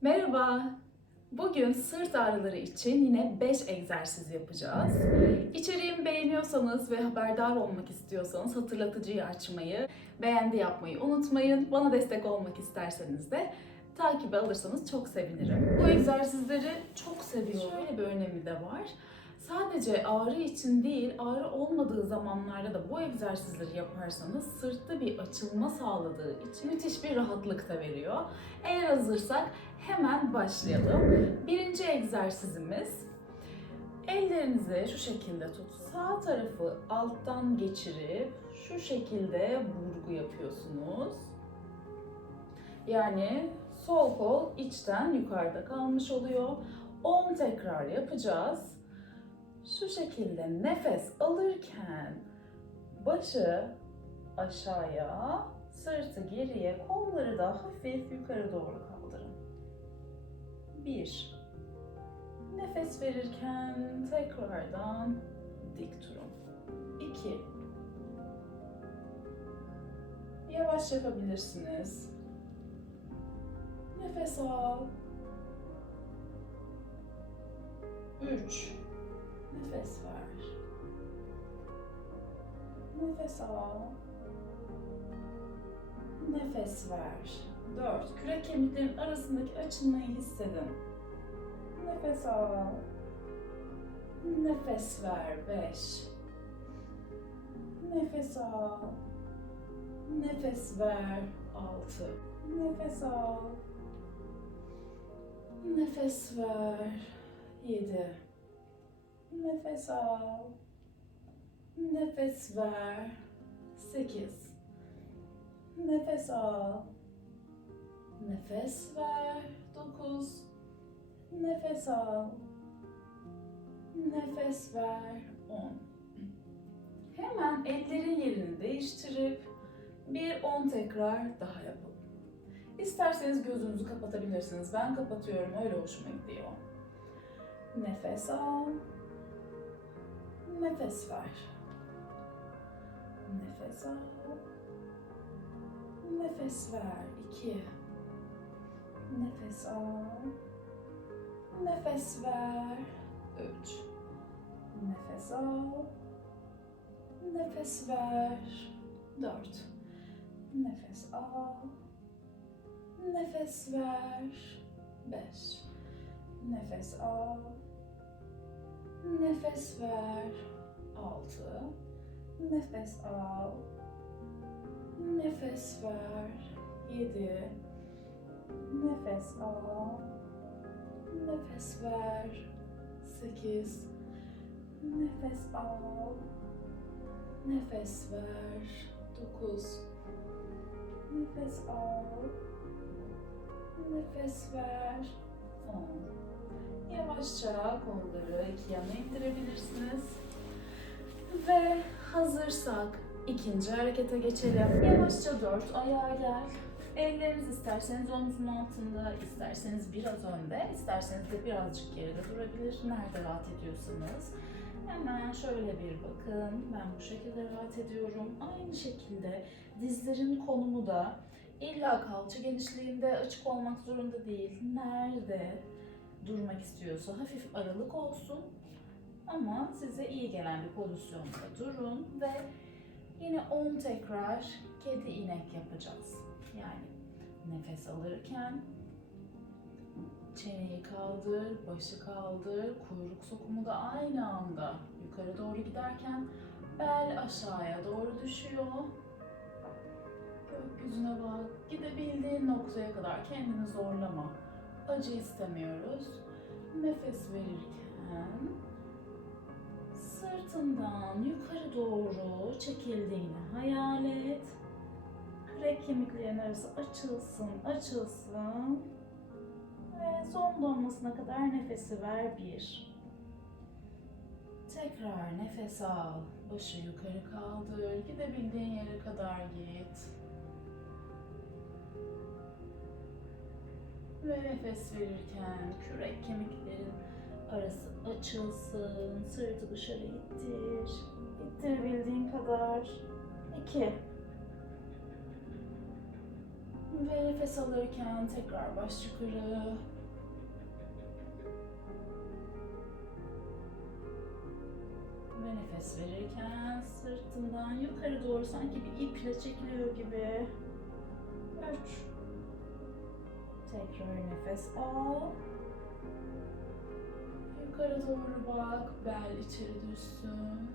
Merhaba. Bugün sırt ağrıları için yine 5 egzersiz yapacağız. İçeriğimi beğeniyorsanız ve haberdar olmak istiyorsanız hatırlatıcıyı açmayı, beğendi yapmayı unutmayın. Bana destek olmak isterseniz de takibe alırsanız çok sevinirim. Bu egzersizleri çok seviyorum. Şöyle bir önemi de var. Sadece ağrı için değil, ağrı olmadığı zamanlarda da bu egzersizleri yaparsanız sırtta bir açılma sağladığı için müthiş bir rahatlık da veriyor. Eğer hazırsak hemen başlayalım. Birinci egzersizimiz ellerinizi şu şekilde tut. Sağ tarafı alttan geçirip şu şekilde vurgu yapıyorsunuz. Yani sol kol içten yukarıda kalmış oluyor. 10 tekrar yapacağız. Şu şekilde nefes alırken başı aşağıya, sırtı geriye, kolları da hafif yukarı doğru kaldırın. 1. Nefes verirken tekrardan dik durun. 2. Yavaş yapabilirsiniz. Nefes al. 3. Nefes ver. Nefes al. Nefes ver. 4. Kürek kemiklerin arasındaki açılmayı hissedin. Nefes al. Nefes ver. 5. Nefes al. Nefes ver. 6. Nefes al. Nefes ver. 7. Nefes al. Nefes ver. 8. Nefes al. Nefes ver. 9. Nefes al. Nefes ver. 10. Hemen ellerin yerini değiştirip bir 10 tekrar daha yapalım. İsterseniz gözünüzü kapatabilirsiniz. Ben kapatıyorum. Öyle hoşuma gidiyor. Nefes al. Nefes ver. Nefes al. Nefes ver. 2. Nefes al. Nefes ver. 3. Nefes al. Nefes ver. 4. Nefes al. Nefes ver. 5. Nefes al. Nefes ver. 6. Nefes al. Nefes ver. 7. Nefes al. Nefes ver. 8. Nefes al. Nefes ver. 9. Nefes al. Nefes ver. 10. Yavaşça kolları iki yana indirebilirsiniz. Ve hazırsak ikinci harekete geçelim. Yavaşça dört ayağa gel. Elleriniz isterseniz omzun altında, isterseniz biraz önde, isterseniz de birazcık geride durabilir. Nerede rahat ediyorsanız. Hemen şöyle bir bakın. Ben bu şekilde rahat ediyorum. Aynı şekilde dizlerin konumu da illa kalça genişliğinde açık olmak zorunda değil. Nerede durmak istiyorsa hafif aralık olsun. Ama size iyi gelen bir pozisyonda durun ve yine 10 tekrar kedi inek yapacağız. Yani nefes alırken çeneyi kaldır, başı kaldır, kuyruk sokumu da aynı anda yukarı doğru giderken bel aşağıya doğru düşüyor. Gökyüzüne bak, gidebildiğin noktaya kadar kendini zorlama. Acı istemiyoruz. Nefes verirken sırtından yukarı doğru çekildiğini hayal et. Kürek kemiklerin arası açılsın, açılsın. Ve son donmasına kadar nefesi ver. Bir. Tekrar nefes al. Başı yukarı kaldır. Gidebildiğin yere kadar git. Ve nefes verirken kürek kemiklerin arası açılsın. Sırtı dışarı ittir. İttirebildiğin kadar. İki. Ve nefes alırken tekrar baş yukarı. Ve nefes verirken sırtından yukarı doğru sanki bir iple çekiliyor gibi. Üç. Tekrar nefes al. Yukarı doğru bak, bel içeri düşsün.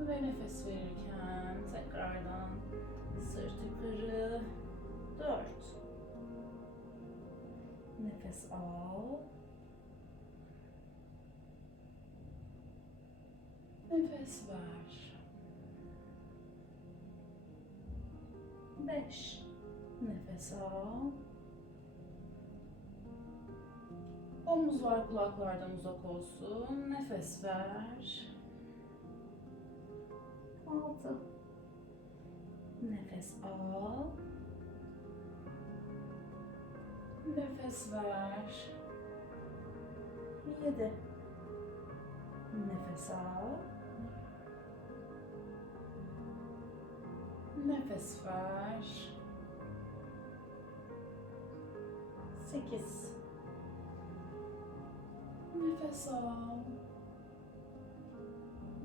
Ve nefes verirken tekrardan sırt yukarı. Dört. Nefes al. Nefes ver. Beş. Nefes al. Omuzlar kulaklardan uzak olsun. Nefes ver. Altı. Nefes al. Nefes ver. Yedi. Nefes al. Nefes ver. Sekiz. Nefes al.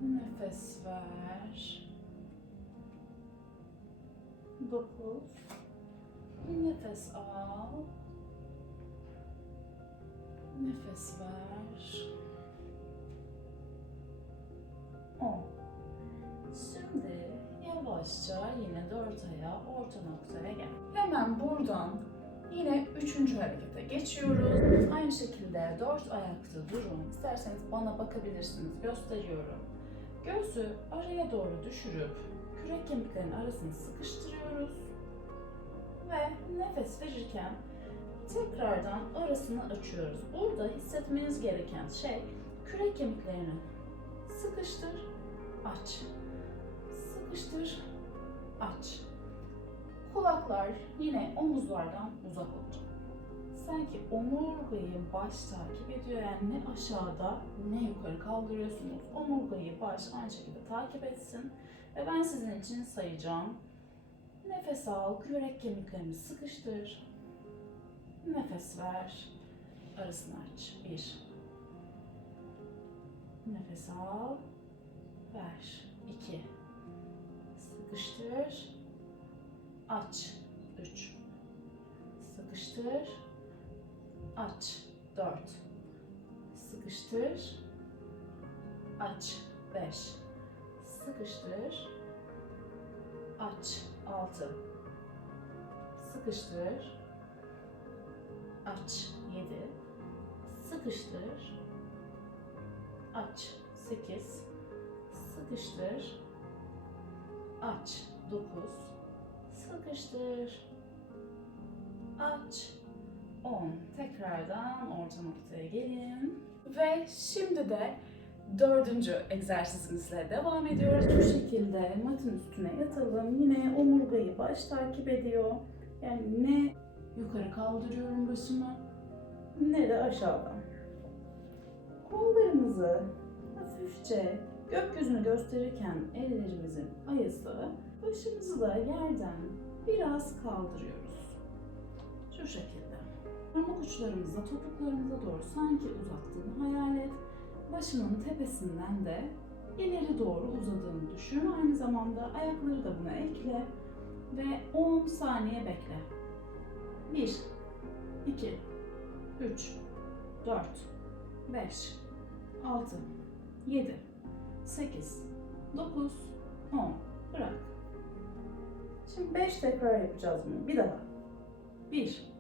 Nefes ver. Dokuz. Nefes al. Nefes ver. On. Şimdi yavaşça yine dört ayağa orta noktaya gel. Hemen buradan Yine üçüncü harekete geçiyoruz. Aynı şekilde dört ayakta durun. İsterseniz bana bakabilirsiniz. Gösteriyorum. Göğsü araya doğru düşürüp kürek kemiklerinin arasını sıkıştırıyoruz. Ve nefes verirken tekrardan arasını açıyoruz. Burada hissetmeniz gereken şey kürek kemiklerini sıkıştır, aç. Sıkıştır, aç. Kulaklar yine omuzlardan uzak olacak. Sanki omurgayı baş takip ediyor. Yani ne aşağıda ne yukarı kaldırıyorsunuz. Omurgayı baş aynı şekilde takip etsin. Ve ben sizin için sayacağım. Nefes al, kürek kemiklerini sıkıştır. Nefes ver, arasını aç. Bir. Nefes al, aç. 3 sıkıştır. Aç. 4 sıkıştır. Aç. 5 sıkıştır. Aç. 6 sıkıştır. Aç. 7 sıkıştır. Aç. 8 sıkıştır. Aç. 9 sıkıştır. Aç. 10. Tekrardan orta noktaya gelin. Ve şimdi de dördüncü egzersizimizle devam ediyoruz. Bu şekilde matın üstüne yatalım. Yine omurgayı baş takip ediyor. Yani ne yukarı kaldırıyorum başımı ne de aşağıdan. Kollarımızı hafifçe gökyüzünü gösterirken ellerimizin ayısı Başımızı da yerden biraz kaldırıyoruz. Şu şekilde. Parmak uçlarımızla topuklarımıza doğru sanki uzattığını hayal et. Başının tepesinden de ileri doğru uzadığını düşün. Aynı zamanda ayakları da buna ekle ve 10 saniye bekle. 1 2 3 4 5 6 7 8 9 10 Bırak. Şimdi 5 tekrar yapacağız bunu. Bir daha. 1,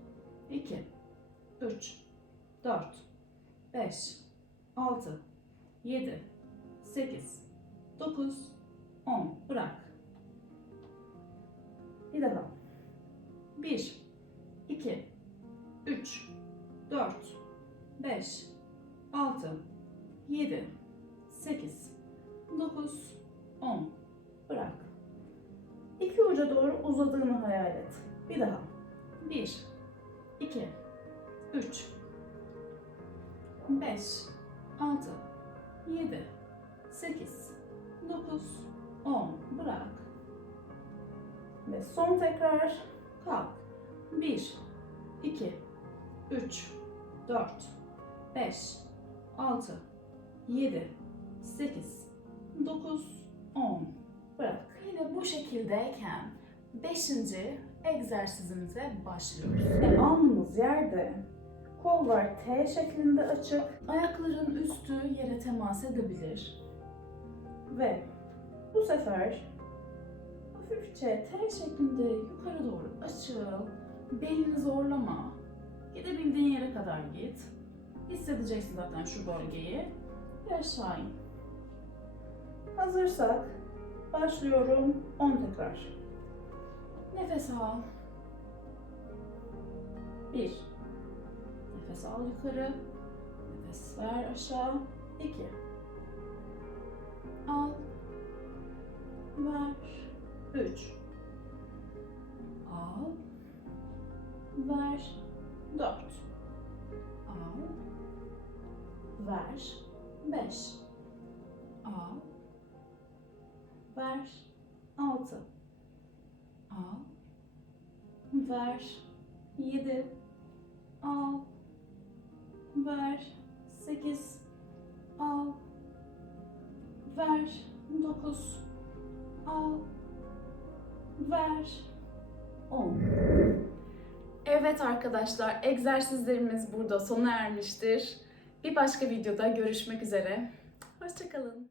2, 3, 4, 5, 6, 7, 8, 9, 10. Bırak. Bir daha. 1, 2, 3, 4, 5, 5, 6, 7, 8, 9, 10. Bırak. Ve son tekrar. Kalk. 1, 2, 3, 4, 5, 6, 7, 8, 9, 10. Bırak. Yine bu şekildeyken 5. egzersizimize başlıyoruz. Ve alnımız yerde Kollar T şeklinde açık. Ayakların üstü yere temas edebilir. Ve bu sefer hafifçe T şeklinde yukarı doğru açıl. Belini zorlama. Gidebildiğin yere kadar git. Hissedeceksin zaten şu bölgeyi. Ve aşağı in. Hazırsak başlıyorum. 10 tekrar. Nefes al. 1 Nefes al yukarı. Nefes ver aşağı. 2 Al. Ver. 3 Al. Ver. 4 Al. Ver. 5 Al. Ver. 6 Al. Ver. 7 Al. Ver. 8 Al. Ver. 9 Al. Ver. 10 Evet arkadaşlar, egzersizlerimiz burada sona ermiştir. Bir başka videoda görüşmek üzere. Hoşçakalın.